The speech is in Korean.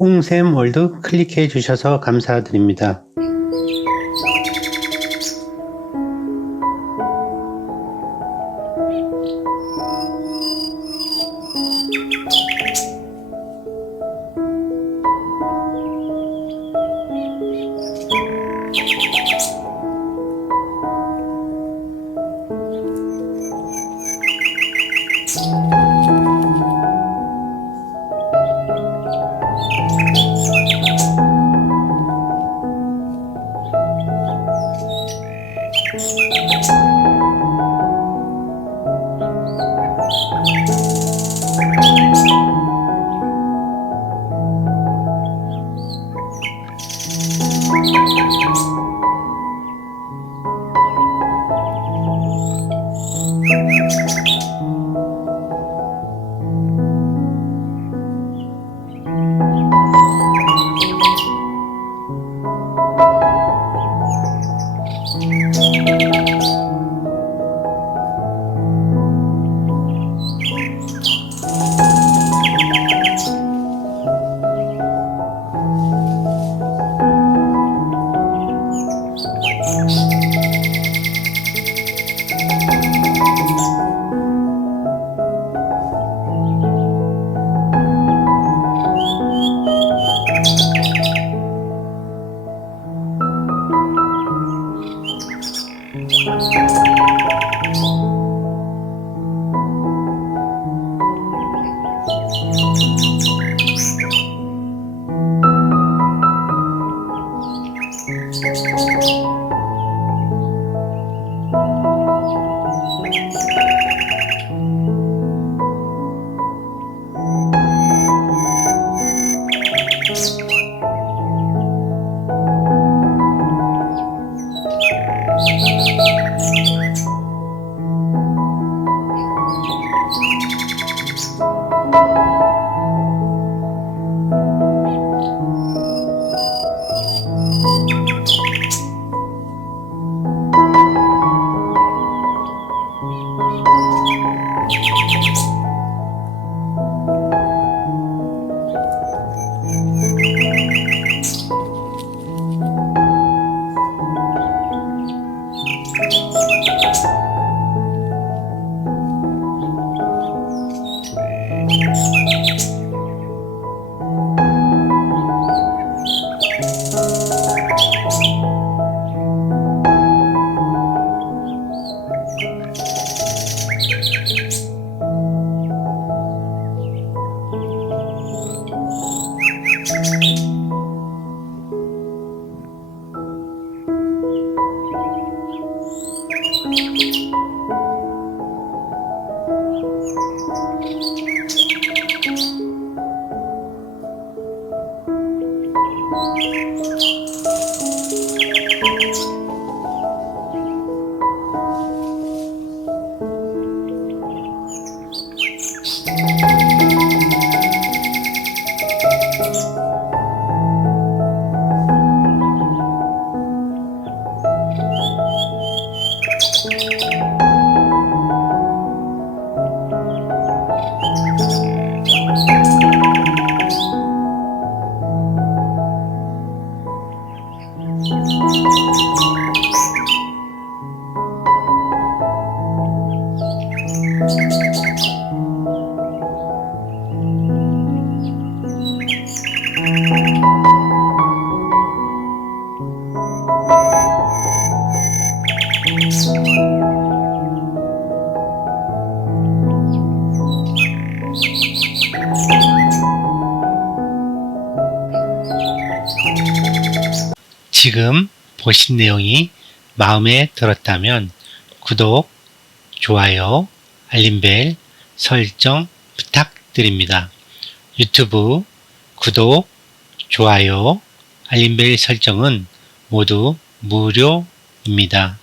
홍샘 월드 클릭해 주셔서 감사드립니다. 지금 보신 내용이 마음에 들었다면 구독, 좋아요, 알림벨 설정 부탁드립니다. 유튜브 구독, 좋아요, 알림벨 설정은 모두 무료입니다.